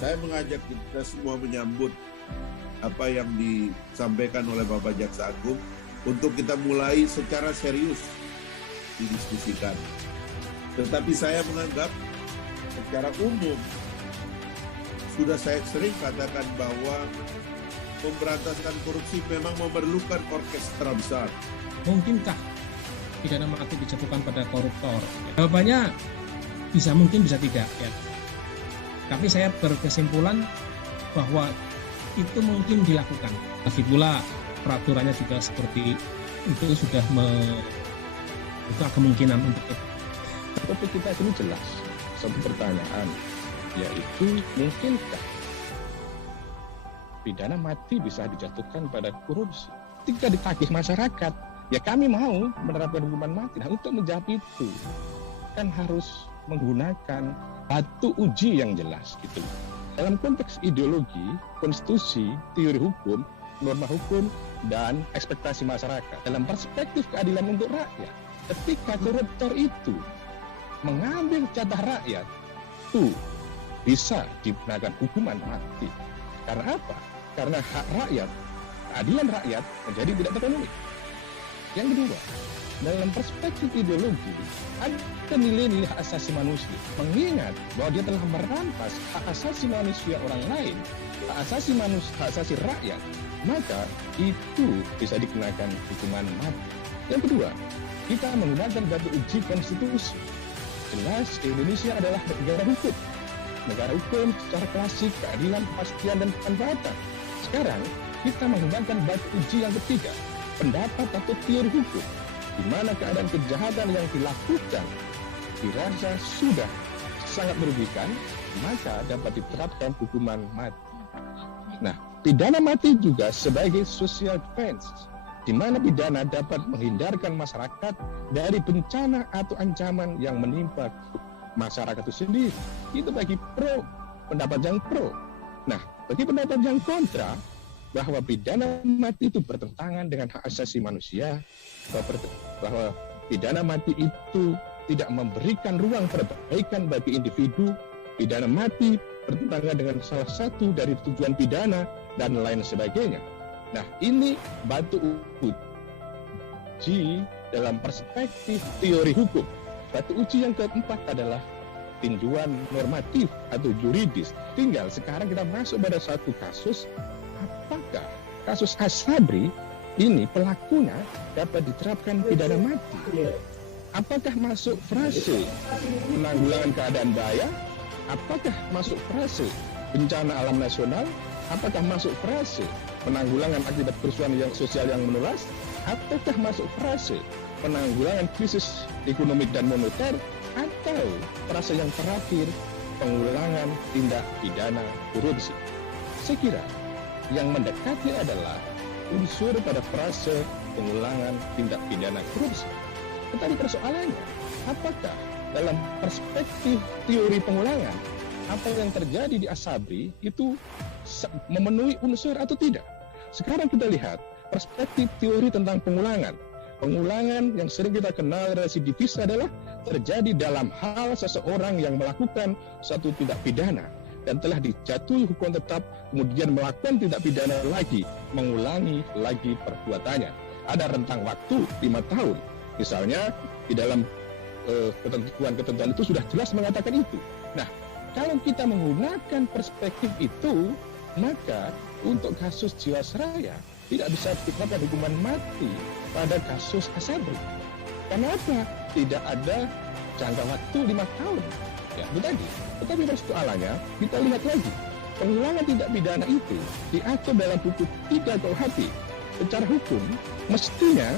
Saya mengajak kita semua menyambut apa yang disampaikan oleh Bapak Jaksa Agung untuk kita mulai secara serius didiskusikan. Tetapi saya menganggap secara umum, sudah saya sering katakan bahwa pemberantasan korupsi memang memerlukan orkestra besar. Mungkinkah pidana mati dijatuhkan pada koruptor? Jawabannya bisa mungkin, bisa tidak ya. Tapi saya berkesimpulan bahwa itu mungkin dilakukan. Lagi pula peraturannya juga seperti itu sudah membuka kemungkinan untuk itu. Tapi kita ini jelas satu pertanyaan, yaitu mungkinkah pidana mati bisa dijatuhkan pada korupsi? Ketika ditagih masyarakat, ya kami mau menerapkan hukuman mati. Nah, untuk menjawab itu kan harus menggunakan batu uji yang jelas gitu. Dalam konteks ideologi, konstitusi, teori hukum, norma hukum, dan ekspektasi masyarakat. Dalam perspektif keadilan untuk rakyat, ketika koruptor itu mengambil jatah rakyat, itu bisa dikenakan hukuman mati. Karena apa? Karena hak rakyat, keadilan rakyat menjadi tidak terpenuhi. Yang kedua, dalam perspektif ideologi, ada nilai-nilai hak asasi manusia. Mengingat bahwa dia telah merampas hak asasi manusia orang lain, hak asasi rakyat, maka itu bisa dikenakan hukuman mati. Yang kedua, kita menggunakan batu uji konstitusi. Jelas Indonesia adalah negara hukum. Negara hukum secara klasik, keadilan, kepastian, dan kemanfaatan. Sekarang, kita menggunakan batu uji yang ketiga, pendapat atau teori hukum, di mana keadaan kejahatan yang dilakukan dirasa sudah sangat merugikan, maka dapat diterapkan hukuman mati. Nah, pidana mati juga sebagai social defense, di mana pidana dapat menghindarkan masyarakat dari bencana atau ancaman yang menimpa masyarakat itu sendiri. Itu bagi pro, pendapat yang pro. Nah, bagi pendapat yang kontra, bahwa pidana mati itu bertentangan dengan hak asasi manusia, bahwa pidana mati itu tidak memberikan ruang perbaikan bagi individu, pidana mati bertentangan dengan salah satu dari tujuan pidana, dan lain sebagainya. Nah, ini batu uji dalam perspektif teori hukum. Batu uji yang keempat adalah tinjauan normatif atau juridis. Tinggal sekarang kita masuk pada satu kasus, apakah kasus Asabri ini pelakunya dapat diterapkan pidana mati? Apakah masuk frase penanggulangan keadaan bahaya? Apakah masuk frase bencana alam nasional? Apakah masuk frase penanggulangan akibat kerusuhan sosial yang meluas? Ataukah masuk frase penanggulangan krisis ekonomi dan moneter? Atau frase yang terakhir, pengulangan tindak pidana korupsi? Saya kira yang mendekati adalah unsur pada frase pengulangan tindak pidana korupsi. Tetapi persoalannya, apakah dalam perspektif teori pengulangan, apa yang terjadi di Asabri itu memenuhi unsur atau tidak? Sekarang kita lihat perspektif teori tentang pengulangan. Pengulangan yang sering kita kenal residivis adalah terjadi dalam hal seseorang yang melakukan suatu tindak pidana dan telah dijatuhi hukuman tetap, kemudian melakukan tindak pidana lagi, mengulangi lagi perbuatannya. Ada rentang waktu 5 tahun. Misalnya di dalam ketentuan-ketentuan itu sudah jelas mengatakan itu. Nah, kalau kita menggunakan perspektif itu, maka untuk kasus Jiwasraya tidak bisa dikenakan hukuman mati pada kasus Asabri. Kenapa? Tidak ada jangka waktu 5 tahun. Ya, itu tadi. Tetapi persoalannya, kita lihat lagi. Pengulangan tindak pidana itu diatur dalam buku 3 KUHP. Secara hukum, mestinya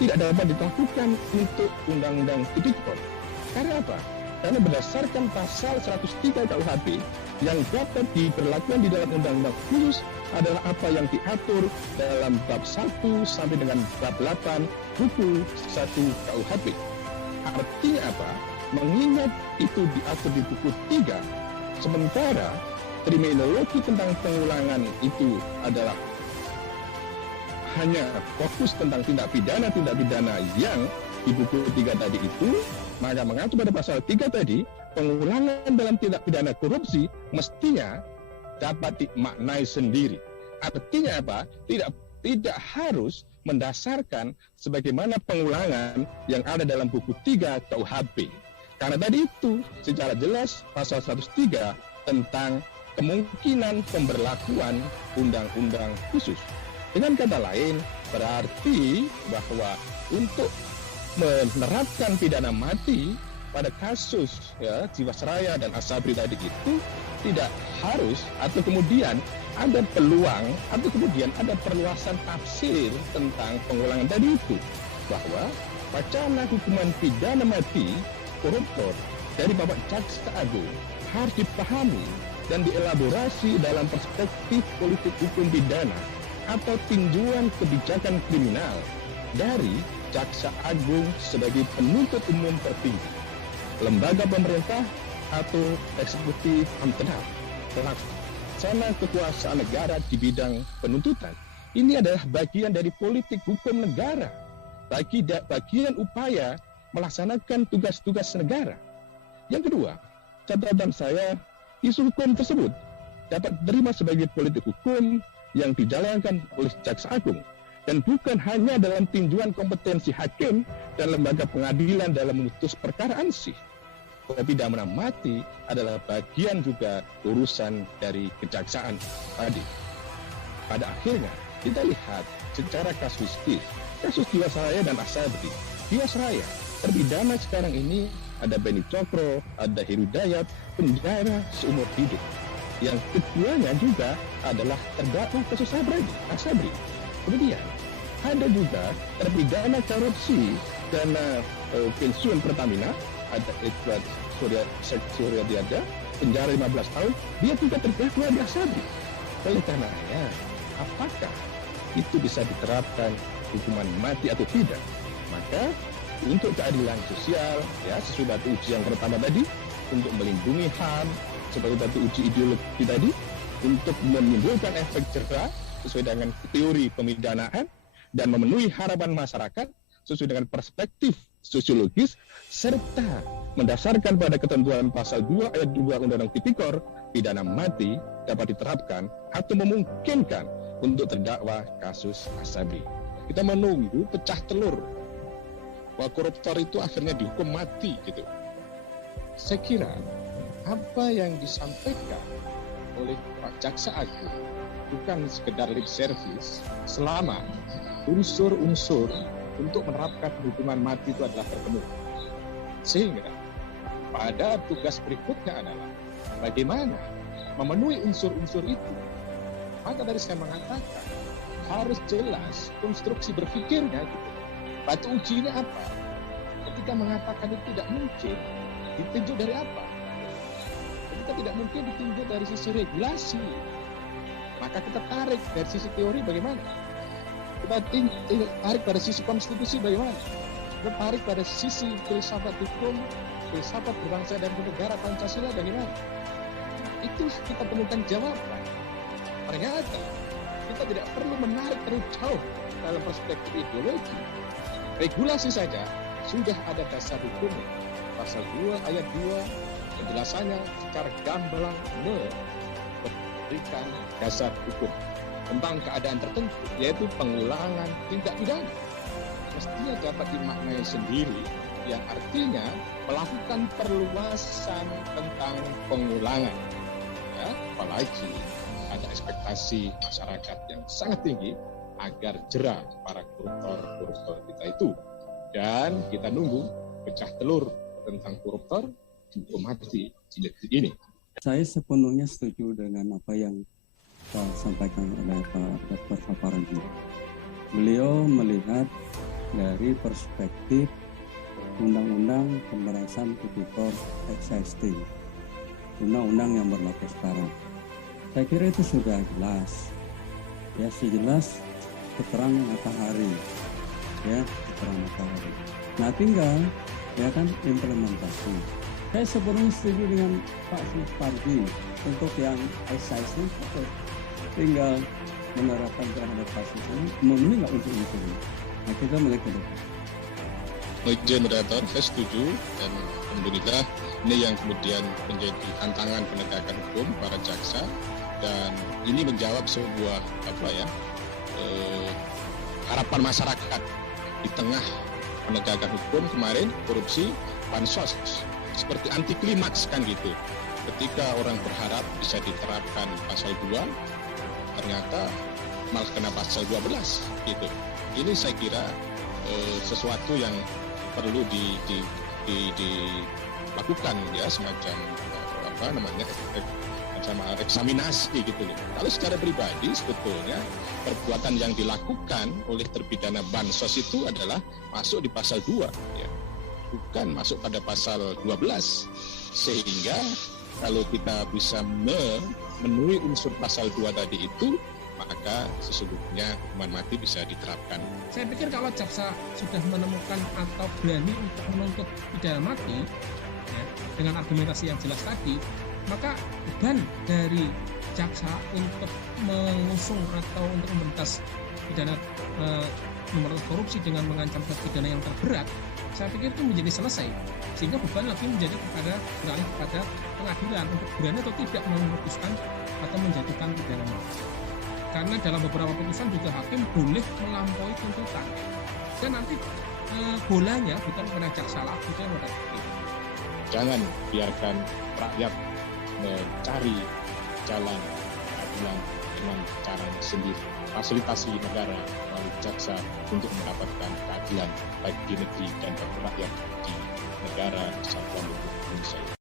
tidak dapat dilakukan untuk Undang-Undang Tipikor. Karena apa? Karena berdasarkan pasal 103 KUHP yang dapat diberlakukan di dalam Undang-Undang khusus adalah apa yang diatur dalam bab 1 sampai dengan bab 8 buku 1 KUHP. Artinya apa? Mengingat itu diatur di buku 3, sementara terminologi tentang pengulangan itu adalah hanya fokus tentang tindak pidana yang di buku 3 tadi itu, maka mengacu pada pasal 3 tadi, pengulangan dalam tindak pidana korupsi mestinya dapat dimaknai sendiri. Artinya apa? Tidak harus mendasarkan sebagaimana pengulangan yang ada dalam buku 3 KUHP. Karena tadi itu secara jelas pasal 103 tentang kemungkinan pemberlakuan undang-undang khusus. Dengan kata lain, berarti bahwa untuk menerapkan pidana mati pada kasus Jiwasraya dan Asabri tadi itu tidak harus atau kemudian ada peluang atau kemudian ada perluasan tafsir tentang pengulangan tadi itu, bahwa wacana hukuman pidana mati koruptor dari Bapak Jaksa Agung harus dipahami dan dielaborasi dalam perspektif politik hukum pidana atau tinjauan kebijakan kriminal dari Jaksa Agung sebagai penuntut umum tertinggi, lembaga pemerintah atau eksekutif amtenah, pelaksana kekuasaan negara di bidang penuntutan. Ini adalah bagian dari politik hukum negara, bagian upaya melaksanakan tugas-tugas negara. Yang kedua, catatan saya, isu hukum tersebut dapat diterima sebagai politik hukum yang dijalankan oleh Jaksa Agung dan bukan hanya dalam tinjauan kompetensi hakim dan lembaga pengadilan dalam memutus perkara ansih. Pidana mati adalah bagian juga urusan dari kejaksaan tadi. Pada akhirnya kita lihat secara kasuistis kasus Jiwasraya dan Asabri. Jiwasraya terpidana sekarang ini ada Beni Cokro, ada Hirudayat, penjara seumur hidup. Yang keduanya juga adalah terdakwa kasus Asabri. Kemudian ada juga terpidana korupsi dana pensiun Pertamina, ada Edward Suryadiada, penjara 15 tahun, dia juga terdakwa di Asabri. Oleh karenanya, apakah itu bisa diterapkan hukuman mati atau tidak? Maka untuk keadilan sosial, sesudah uji yang pertama tadi, untuk melindungi HAM, seperti tadi uji ideologi tadi, untuk menimbulkan efek jerah sesuai dengan teori pemidanaan dan memenuhi harapan masyarakat sesuai dengan perspektif sosiologis serta mendasarkan pada ketentuan pasal 2 ayat 2 Undang-Undang Tipikor, pidana mati dapat diterapkan atau memungkinkan untuk terdakwa kasus Asabri. Kita menunggu pecah telur bahwa koruptor itu akhirnya dihukum mati gitu. Saya kira apa yang disampaikan oleh Pak Jaksa Agung bukan sekedar lip service selama unsur-unsur untuk menerapkan hukuman mati itu adalah terpenuhi. Sehingga pada tugas berikutnya adalah bagaimana memenuhi unsur-unsur itu. Maka dari saya mengatakan harus jelas konstruksi berpikirnya gitu. Batu uji ini apa? Ketika mengatakan itu tidak mungkin, ditinjau dari apa? Ketika tidak mungkin ditinjau dari sisi regulasi, maka kita tarik dari sisi teori bagaimana? Kita tarik pada sisi konstitusi bagaimana? Kita tarik pada sisi filsafat hukum, filsafat berbangsa dan bernegara Pancasila bagaimana? Itu kita temukan jawaban. Ternyata kita tidak perlu menarik terlalu jauh dalam perspektif ideologi. Regulasi saja sudah ada dasar hukumnya. Pasal 2 ayat 2 penjelasannya secara gamblang memberikan dasar hukum tentang keadaan tertentu, yaitu pengulangan tindak pidana. Mestinya dapat dimaknai sendiri, yang artinya melakukan perluasan tentang pengulangan. Apalagi ada ekspektasi masyarakat yang sangat tinggi agar jerah para koruptor kita itu. Dan kita nunggu pecah telur tentang koruptor dihukum mati di detik ini. Saya sepenuhnya setuju dengan apa yang disampaikan oleh Pak Dr. Sapardi. Beliau melihat dari perspektif Undang-Undang Pemberantasan Tipikor Existing, undang-undang yang berlaku sekarang. Saya kira itu sudah jelas, sejelas keterangan matahari, keterangan matahari. Nah, tinggal implementasi. Saya sepenuhnya setuju dengan Pak Sapardi untuk yang existing, tinggal menerapkan terhadap kasus ini, memenuhi nggak untuk itu. Nah, kita melihat ke depan. Izin moderator, saya setuju dan alhamdulillah ini yang kemudian menjadi tantangan penegakan hukum para jaksa dan ini menjawab sebuah harapan masyarakat di tengah penegakan hukum kemarin, korupsi, bansos seperti anti klimaks kan gitu. Ketika orang berharap bisa diterapkan pasal 2, ternyata malah kena pasal 12 gitu. Ini saya kira sesuatu yang perlu dilakukan ya, semacam sama eksaminasi gitu loh. Kalau secara pribadi sebetulnya perbuatan yang dilakukan oleh terpidana bansos itu adalah masuk di pasal 2 ya, bukan masuk pada pasal 12. Sehingga kalau kita bisa memenuhi unsur pasal 2 tadi itu, maka sesungguhnya hukuman mati bisa diterapkan. Saya pikir kalau jaksa sudah menemukan atau berani untuk menuntut pidana mati ya, dengan argumentasi yang jelas tadi, maka beban dari jaksa untuk mengusung atau untuk memberantas pidana memberantas korupsi dengan mengancam pidana yang terberat, saya pikir itu menjadi selesai, sehingga beban lagi menjadi beralih kepada pengadilan untuk berani atau tidak memutuskan atau menjatuhkan pidana mati. Karena dalam beberapa putusan juga hakim boleh melampaui tuntutan, dan nanti bolanya bukan pada jaksa lagi, bukan pada hakim. Jangan biarkan rakyat mencari jalan keadilan dengan caranya sendiri. Fasilitasi negara melalui jaksa untuk mendapatkan keadilan baik di negeri dan bagi rakyat di negara kesatuan Republik Indonesia.